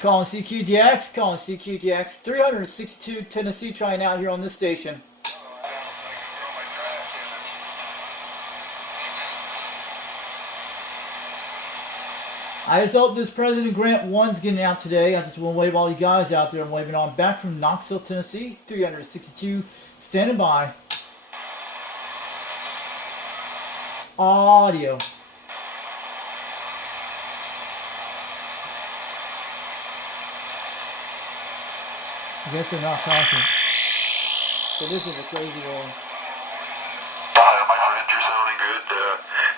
Calling CQDX, calling CQDX. 362 Tennessee trying out here on this station. I just hope this President Grant 1's getting out today. I just want to wave all you guys out there. I'm waving on back from Knoxville, Tennessee. 362 standing by. Audio. I guess they're not talking. But this is a crazy way. My friend, you're sounding good.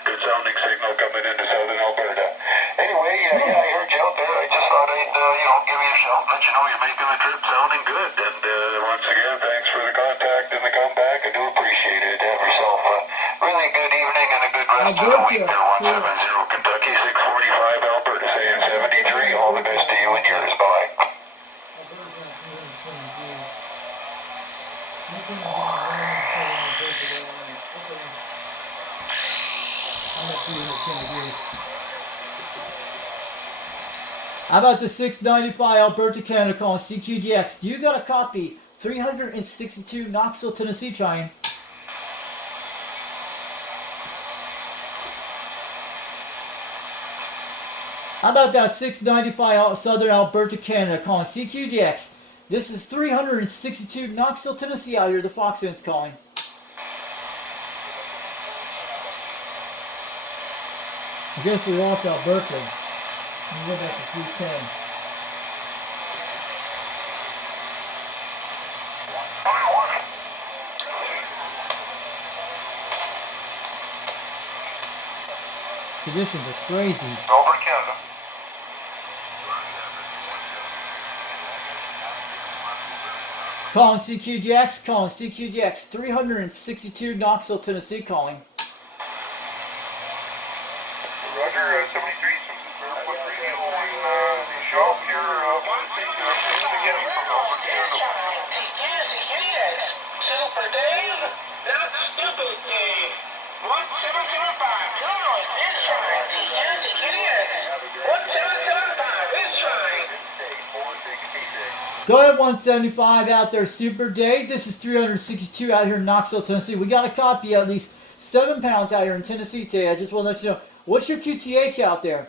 Good sounding signal coming into southern Alberta. Anyway, yeah, I heard you out there. I just thought I'd, give you a shout, let you know you're making the trip sounding good. And once again, thanks for the contact and the comeback. I do appreciate it. Have yourself a really good evening and a good rest of the week there. 170 Kentucky, 645 Alberta, saying 73. All the best to you and yours. Bye. I'm at 310 degrees. How about the 695 Alberta, Canada calling CQDX? Do you got a copy? 362 Knoxville, Tennessee trying. How about that 695 Southern Alberta, Canada calling CQDX? This is 362 Knoxville, Tennessee out here. The Foxman's calling. I guess we lost Alberta. Let me go back to 310. Conditions are crazy. Over Canada. Calling CQDX, calling CQDX. 362 Knoxville, Tennessee calling. Roger, 73, some barefoot radio on the shop here. Again from Over Canada. Super Dave, that's stupid Dave. 1775, Illinois, it's right. CQDX, 1775, it's right. Go ahead, 175 out there, Super Dave. This is 362 out here in Knoxville, Tennessee. We got a copy at least 7 pounds out here in Tennessee today. I just want to let you know. What's your QTH out there?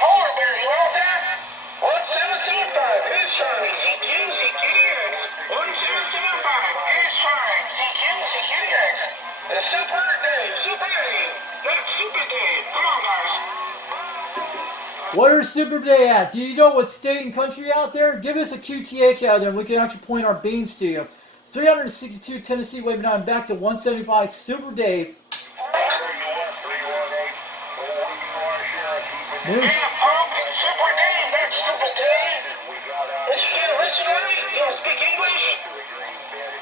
Polar bear, you know that? 1775, it's right. CQDX, 1775, it's right. CQDX, the Super Dave, that's Super Dave. Come on, guys. Where's Super Day at? Do you know what state and country out there? Give us a QTH out there and we can actually point our beams to you. 362 Tennessee waving on back to 175 Super Dave. There's Super Dave, that's Super Dave. Listen right, you speak English?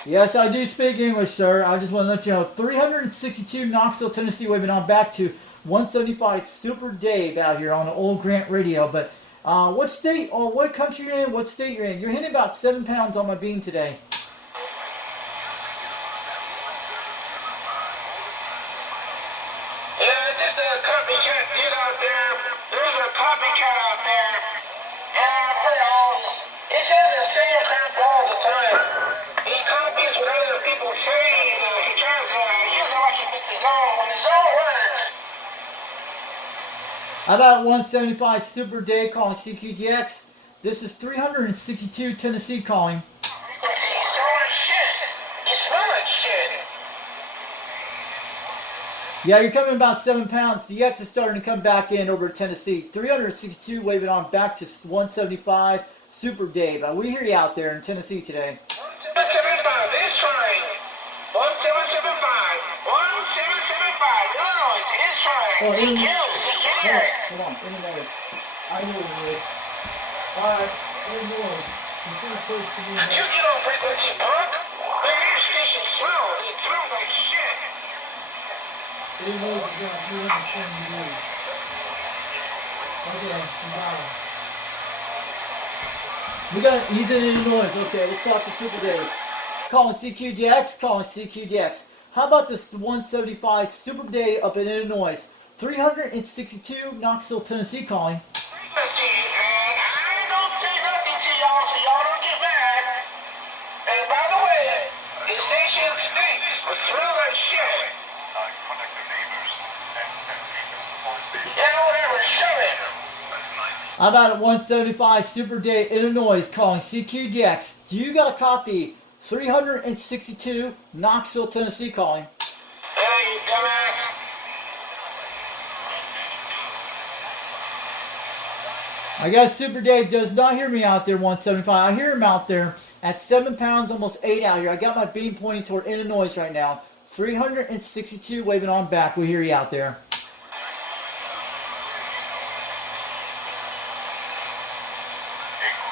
Yes, I do speak English, sir. I just want to let you know. 362 Knoxville, Tennessee waving on back to 175 Super Dave out here on the old Grant radio. But what state or what country you're in, what state you're in? You're hitting about 7 pounds on my beam today. Yeah, there's a copycat kid out there. There's a copycat out there. He says the same crap all the time. He copies what other people say and he tries to, he doesn't like to make his own when his own words. How about 175 Super Dave calling CQDX? This is 362 Tennessee calling. You smell like shit. You smell like shit. Yeah, you're coming about 7 pounds. The X is starting to come back in over Tennessee. 362 waving on back to 175 Super Dave. We hear you out there in Tennessee today. 1775 is trying. 1775. 1775. Illinois is trying. Oh, Illinois. CQ. Hold on, Illinois. I know Illinois. Alright, Illinois. It's pretty close to me. You get on frequency, punk. The air station smells. It smells like shit. Illinois is around 320 degrees. Okay, we got it. He's in Illinois. Okay, let's talk to Super Dave. Calling CQDX, calling CQDX. How about this 175 Super Dave up in Illinois? 362 Knoxville, Tennessee calling. And I don't say How about at 175 Super Day, Illinois, calling CQDX? Do you got a copy? 362 Knoxville, Tennessee, calling. Hey, you dumbass. I guess Super Dave does not hear me out there, 175. I hear him out there at 7 pounds, almost 8 out here. I got my beam pointing toward Illinois right now. 362 waving on back. We hear you out there.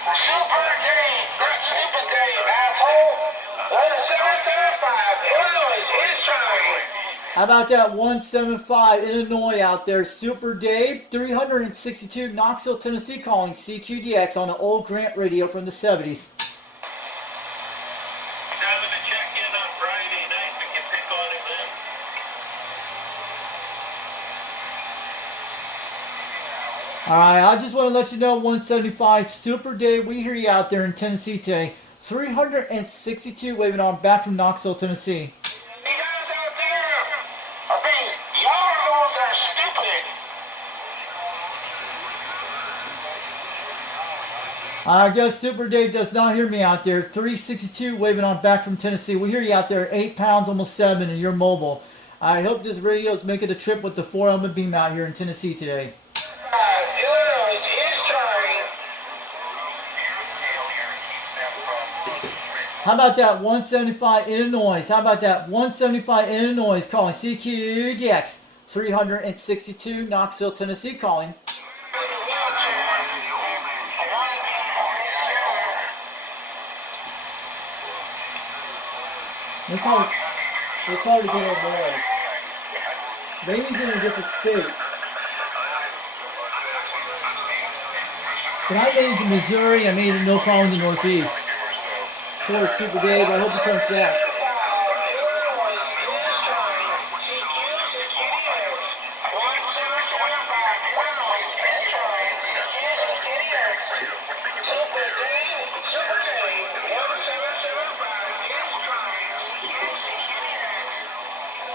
Super Dave. That's Super Dave, asshole. 1775. Illinois is trying. How about that 175 Illinois out there? Super Dave, 362 Knoxville, Tennessee, calling CQDX on the old Grant radio from the 70s. Having to check in on Friday night. We can pick on him then. All right, I just want to let you know, 175 Super Dave, we hear you out there in Tennessee today. 362 waving on back from Knoxville, Tennessee. You guys out there, I mean, y'all are the ones that are stupid. I guess Super Dave does not hear me out there. 362 waving on back from Tennessee. We hear you out there, 8 pounds, almost 7, and you're mobile. I hope this radio is making a trip with the 4-element beam out here in Tennessee today. Illinois is trying. How about that 175 Illinois? How about that 175 Illinois calling CQDX? 362 Knoxville, Tennessee, calling. It's hard to get a noise. Maybe he's in a different state. When I made it to Missouri, I made it no problem in the Northeast. Poor Super Dave, I hope he comes back.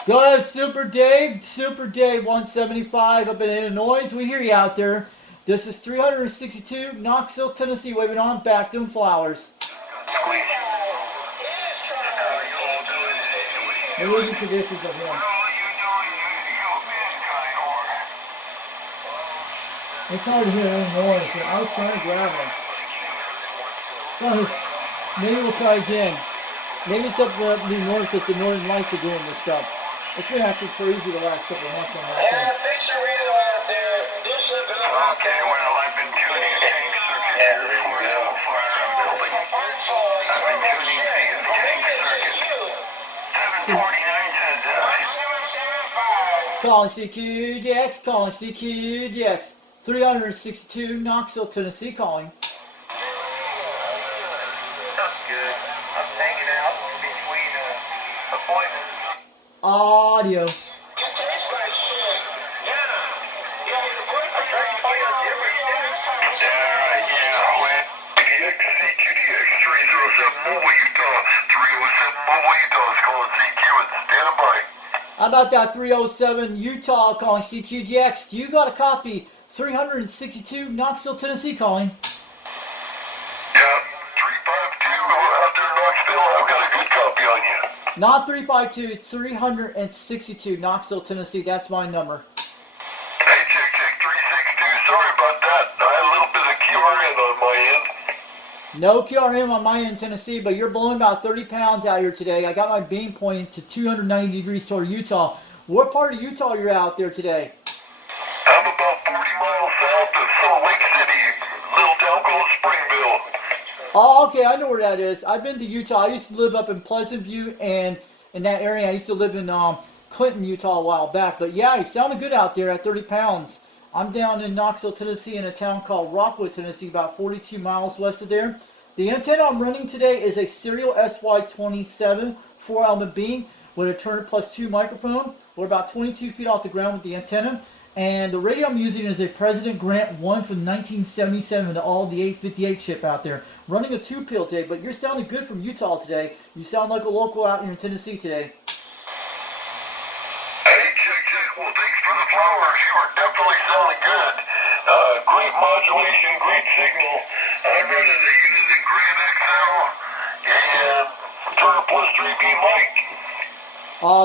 Go ahead, Super Dave. Super Dave 175 up in Illinois. We hear you out there. This is 362 Knoxville, Tennessee, waving on back, doing flowers. The losing conditions of him. It's hard to hear any noise, but I was trying to grab him. So maybe we'll try again. Maybe it's up New North because the Northern Lights are doing this stuff. It's been actually crazy the last couple of months on that thing. Okay, well, I've been tuning a tank circuit here for the firearm building. I've been tuning the tank circuit. 749 says Calling CQDX, calling CQDX. 362 Knoxville, Tennessee, calling. That's good. I'm hanging out between appointments. Audio. How about that 307 Utah calling CQGX? Do you got a copy? 362 Knoxville, Tennessee, calling. Yeah, 352 out there in Knoxville. I've got a good copy on you. Not 352, it's 362 Knoxville, Tennessee. That's my number. Hey, check 362. Sorry about that. I had a little bit of QRN on my end. No QRM on my end, Tennessee, but you're blowing about 30 pounds out here today. I got my beam pointing to 290 degrees toward Utah. What part of Utah you're out there today? I'm about 40 miles south of Salt Lake City, a little town called Springville. Oh, okay, I know where that is. I've been to Utah. I used to live up in Pleasant View, and in that area, I used to live in Clinton, Utah a while back. But yeah, he sounded good out there at 30 pounds. I'm down in Knoxville, Tennessee, in a town called Rockwood, Tennessee, about 42 miles west of there. The antenna I'm running today is a Serial SY27 4-element beam with a Turner Plus 2 microphone. We're about 22 feet off the ground with the antenna. And the radio I'm using is a President Grant 1 from 1977 to all the 858 chip out there. Running a 2-peel today, but you're sounding good from Utah today. You sound like a local out here in Tennessee today. Hey, check. Well, thanks for the flowers. You are definitely sounding good. Great great modulation, great signal. I'm running the Unity Grand XL and 3+3B mic.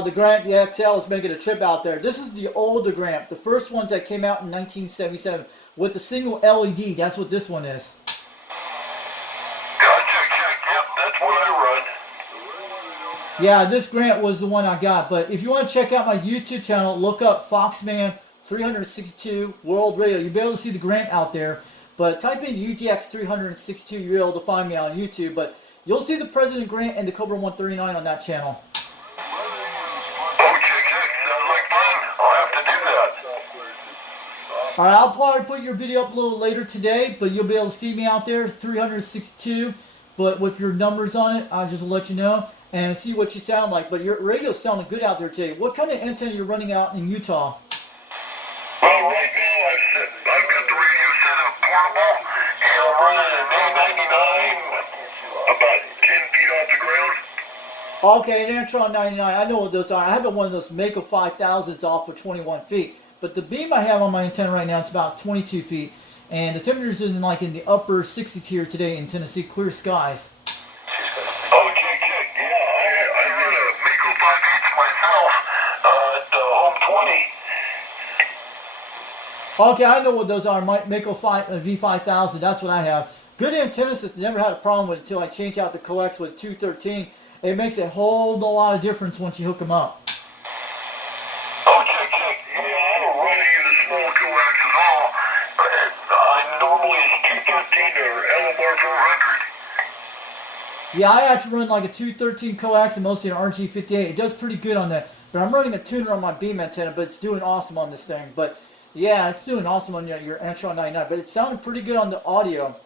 The Grant, the XL is making a trip out there. This is the older Grant, the first ones that came out in 1977 with the single LED. That's what this one is. Check. Yep, that's what I run. Yeah, this Grant was the one I got. But if you want to check out my YouTube channel, look up Foxman 362 World Radio. You'll be able to see the Grant out there. But type in UDX-362, you'll be able to find me on YouTube. But you'll see the President Grant and the Cobra 139 on that channel. Alright, I'll probably put your video up a little later today, but you'll be able to see me out there, 362, but with your numbers on it, I'll just let you know, and see what you sound like. But your radio's sounding good out there today. What kind of antenna are you running out in Utah? Well, right now, I've got the radio set up portable, and I'm running an A99, about 10 feet off the ground. Okay, an Antron 99, I know what those are. I have one of those Mako 5000s off for 21 feet. But the beam I have on my antenna right now is about 22 feet, and the temperature's in the upper 60s here today in Tennessee, clear skies. Oh, check. Yeah, I run a Mako 5.8 myself at home 20. Okay, I know what those are. My Mako V5000, that's what I have. Good antenna system, never had a problem with it until I changed out the coax with 213. It makes a whole lot of difference once you hook them up. Oh, check. Running in the small coax at all. I normally it's 213 or LMR 400. Yeah, I actually run like a 213 coax and mostly an RG58. It does pretty good on that. But I'm running a tuner on my beam antenna, but it's doing awesome on this thing. But yeah, it's doing awesome on your Antron 99. But it sounded pretty good on the audio.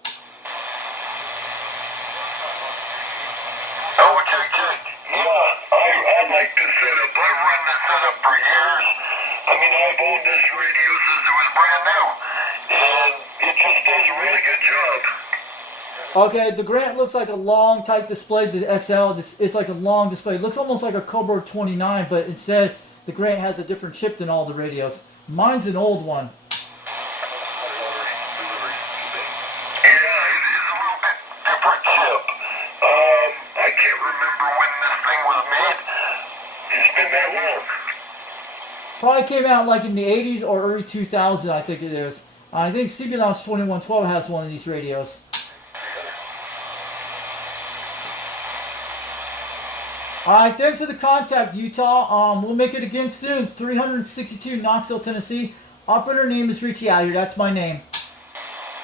Oh, check. Yeah, I like this setup. I've run this setup for years. I mean, I've owned this radio since it was brand new, and it just does a really good job. Okay, the Grant looks like a long type display. The XL, it's like a long display. It looks almost like a Cobra 29, but instead the Grant has a different chip than all the radios. Mine's an old one. Yeah, it is a little bit different chip. I can't remember when this thing was made. It's been that long. Probably came out like in the 80s or early 2000s, I think it is. I think CB Lounge 2112 has one of these radios. Alright, thanks for the contact, Utah. We'll make it again soon. 362 Knoxville, Tennessee. Operator name is Richie out here. That's my name.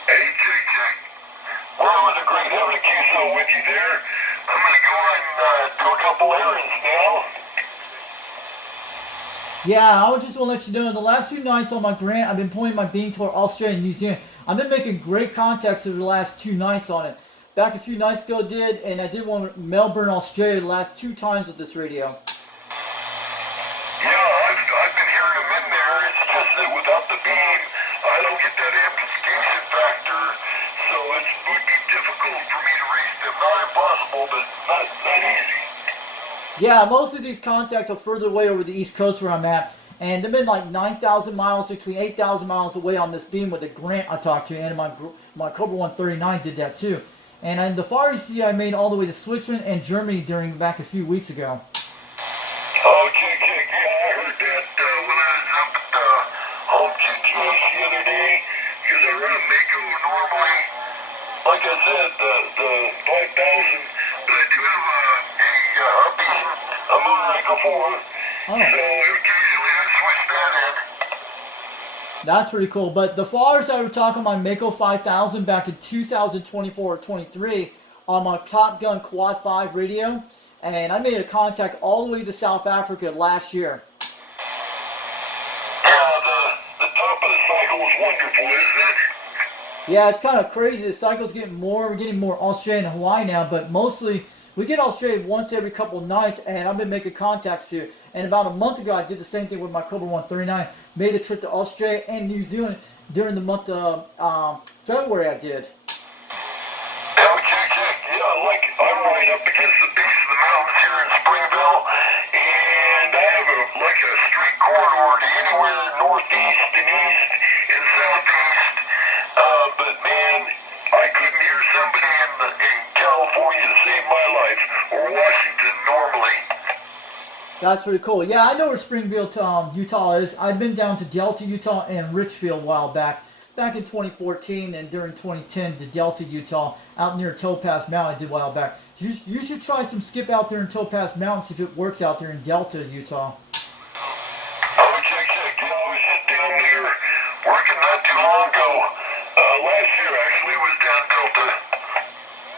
Hey, Jake. Well, it was a great having a QSO with you there. I'm going to go and do a couple errands now. Yeah, I just want to let you know, in the last few nights on my Grant, I've been pointing my beam toward Australia and New Zealand. I've been making great contacts over the last 2 nights on it. Back a few nights ago and I did one with Melbourne, Australia, the last 2 times with this radio. Yeah, I've been hearing them in there. It's just that without the beam, I don't get that amplification factor, so it would be difficult for me to reach them. Not impossible, but not easy. Yeah, most of these contacts are further away over the East Coast where I'm at, and they've been like 9,000 miles, between 8,000 miles away on this beam with the Grant I talked to, and my Cobra 139 did that too. And in the Far East, I made all the way to Switzerland and Germany back a few weeks ago. Oh, check. Yeah, I heard that when I was up at the home QTH the other day, because I run a Mako normally. Like I said, the 5,000, but I do have a beam, a Moonraker 4, so occasionally I switch that in. That's pretty cool. But the farthest I were talking my Mako 5000 back in 2024 or 23 on my Top Gun Quad 5 radio, and I made a contact all the way to South Africa last year. Yeah, the top of the cycle is wonderful, isn't it? Yeah, it's kind of crazy. The cycle's we're getting more Australia and Hawaii now, but mostly we get Australia once every couple of nights, and I've been making contacts here. And about a month ago, I did the same thing with my Cobra 139. Made a trip to Australia and New Zealand during the month of February. I did. Oh, check. Yeah, like I'm right up against the base of the mountains here in Springville, and I have a straight corridor to anywhere northeast and east and southeast. Phoenix or Washington normally. That's pretty cool. Yeah, I know where Springville, Utah is. I've been down to Delta, Utah, and Richfield a while back in 2014 and during 2010 to Delta, Utah, out near Topaz Mountain. I did a while back. You should try some skip out there in Topaz Mountain, see if it works out there in Delta, Utah. I was just down there working not too long ago. Last year actually was down Delta.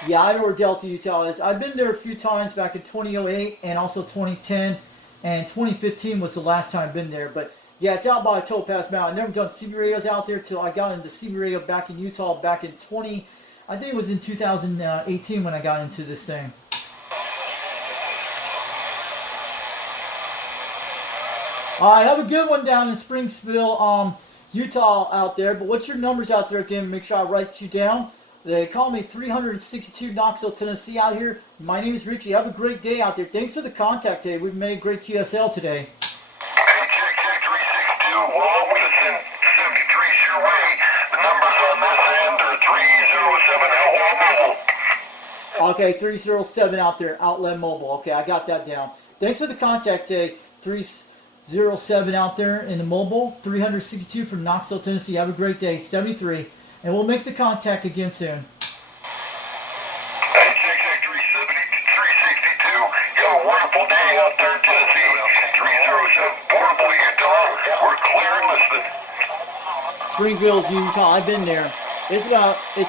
Yeah, I know where Delta, Utah is. I've been there a few times back in 2008 and also 2010, and 2015 was the last time I've been there. But yeah, it's out by Topaz Mountain. I've never done CB radios out there till I got into CB radio back in Utah back in I think it was in 2018 when I got into this thing. All right, have a good one down in Springville, Utah out there. But what's your numbers out there again? Make sure I write you down. They call me 362 Knoxville, Tennessee out here. My name is Richie. Have a great day out there. Thanks for the contact today. We've made great QSL today. HXX362, well, I'm going to send 73 your way. The numbers on this end are 307 Outlaw Mobile. Okay, 307 out there, Outlaw Mobile. Okay, I got that down. Thanks for the contact today. 307 out there in the mobile. 362 from Knoxville, Tennessee. Have a great day. 73. And we'll make the contact again soon. HXX362, you have a wonderful day out there in Tennessee. 307 Portable, Utah. We're clear and listening. Springville, Utah. I've been there. It's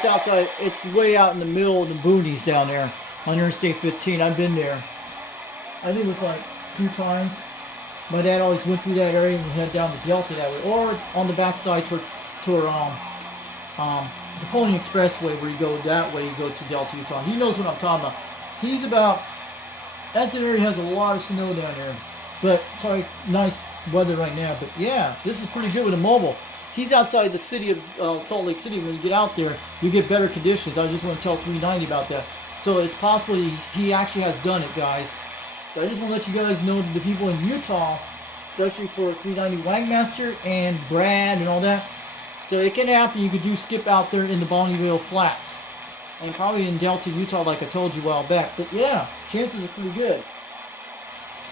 outside. It's way out in the middle of the boonies down there on Interstate 15. I've been there. I think it was like 2 times. My dad always went through that area and head down to Delta that way, or on the backside toward the Pony Expressway, where you go that way, you go to Delta, Utah. He knows what I'm talking about. That area has a lot of snow down there. But, sorry, nice weather right now. But yeah, this is pretty good with a mobile. He's outside the city of Salt Lake City. When you get out there, you get better conditions. I just want to tell 390 about that. So it's possible he actually has done it, guys. So I just want to let you guys know, the people in Utah, especially for 390 Wagmaster and Brad and all that. So it can happen. You could do skip out there in the Bonneville Flats. And probably in Delta, Utah, like I told you a while back. But yeah, chances are pretty good.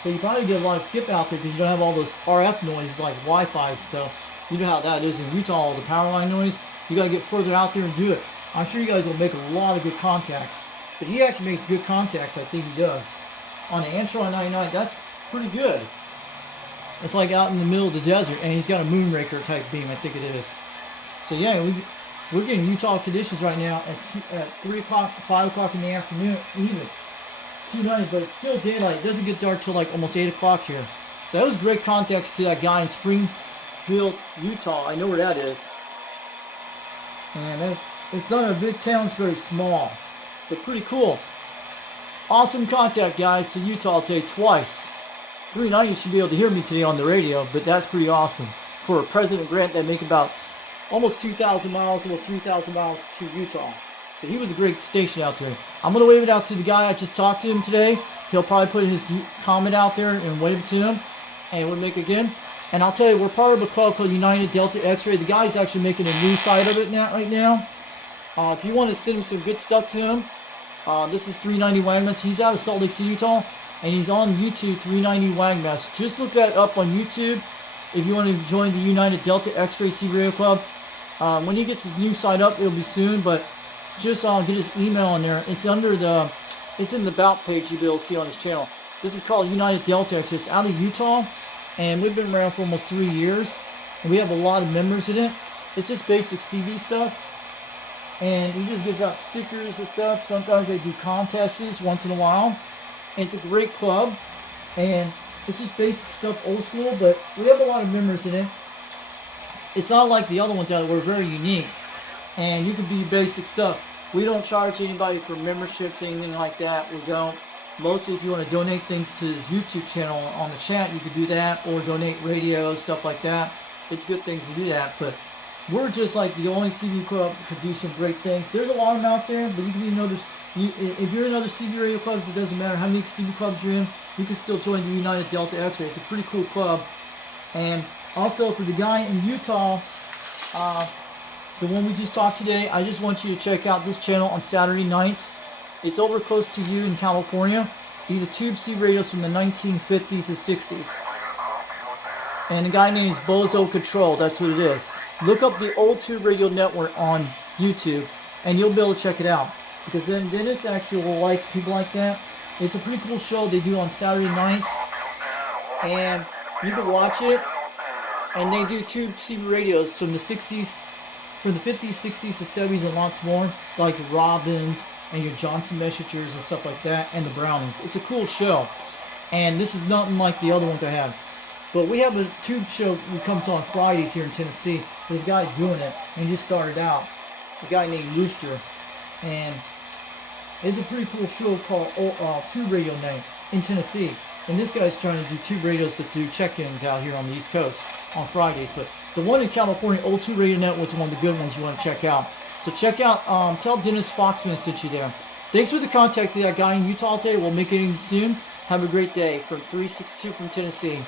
So you probably get a lot of skip out there because you don't have all those RF noises like Wi-Fi stuff. You know how that is in Utah, all the power line noise. You got to get further out there and do it. I'm sure you guys will make a lot of good contacts. But he actually makes good contacts, I think he does. On the Antron 99, that's pretty good. It's like out in the middle of the desert, and he's got a Moonraker type beam, I think it is. So yeah, we're getting Utah conditions right now at 3 o'clock, 5 o'clock in the afternoon, even 2:90, but it's still daylight. It doesn't get dark till like almost 8 o'clock here. So that was great contacts to that guy in Springville, Utah. I know where that is. And it's not a big town, it's very small, but pretty cool. Awesome contact, guys, to Utah today twice. 390 should be able to hear me today on the radio, but that's pretty awesome. For President Grant, that make about almost 2,000 miles, almost 3,000 miles to Utah. So he was a great station out there. I'm going to wave it out to the guy I just talked to him today. He'll probably put his comment out there and wave it to him. And we'll make again. And I'll tell you, we're part of a club called United Delta X-Ray. The guy's actually making a new site of it now, right now. If you want to send him some good stuff to him, this is 390 Wagmaster. He's out of Salt Lake City, Utah. And he's on YouTube, 390 Wagmaster. Just look that up on YouTube if you want to join the United Delta X-Ray CB Radio Club. When he gets his new site up, it'll be soon, but just get his email on there. It's it's in the About page you'll be able to see on his channel. This is called United Delta X. It's out of Utah, and we've been around for almost 3 years, and we have a lot of members in it. It's just basic CB stuff, and he just gives out stickers and stuff. Sometimes they do contests once in a while, and it's a great club, and it's just basic stuff, old school, but we have a lot of members in it. It's not like the other ones out there. We're very unique, and you can be basic stuff. We don't charge anybody for memberships, anything like that. We don't. Mostly if you want to donate things to his YouTube channel on the chat, you could do that, or donate radio, stuff like that. It's good things to do that, but we're just like the only CB club that could do some great things. There's a lot of them out there, but you can be in others. If you're in other CB radio clubs, it doesn't matter how many CB clubs you're in, you can still join the United Delta X-Ray. It's a pretty cool club. And also for the guy in Utah, the one we just talked today, I just want you to check out this channel on Saturday nights. It's over close to you in California. These are Tube C radios from the 1950s and 60s. And a guy named Bozo Control, that's what it is. Look up the Old Tube Radio Network on YouTube, and you'll be able to check it out. Because then Dennis actually will like people like that. It's a pretty cool show they do on Saturday nights. And you can watch it. And they do Tube C radios from the 60s, from the 50s, 60s, the 70s, and lots more. Like the Robins and your Johnson Messengers and stuff like that, and the Brownings. It's a cool show. And this is nothing like the other ones I have. But we have a tube show that comes on Fridays here in Tennessee. There's a guy doing it, and he just started out. A guy named Rooster. And it's a pretty cool show called Tube Radio Night in Tennessee. And this guy's trying to do tube radios to do check-ins out here on the East Coast on Fridays. But the one in California, Old Tube Radio Network, was one of the good ones you want to check out. So check out, tell Dennis Foxman sent you there. Thanks for the contact to that guy in Utah today. We'll make it in soon. Have a great day from 362 from Tennessee.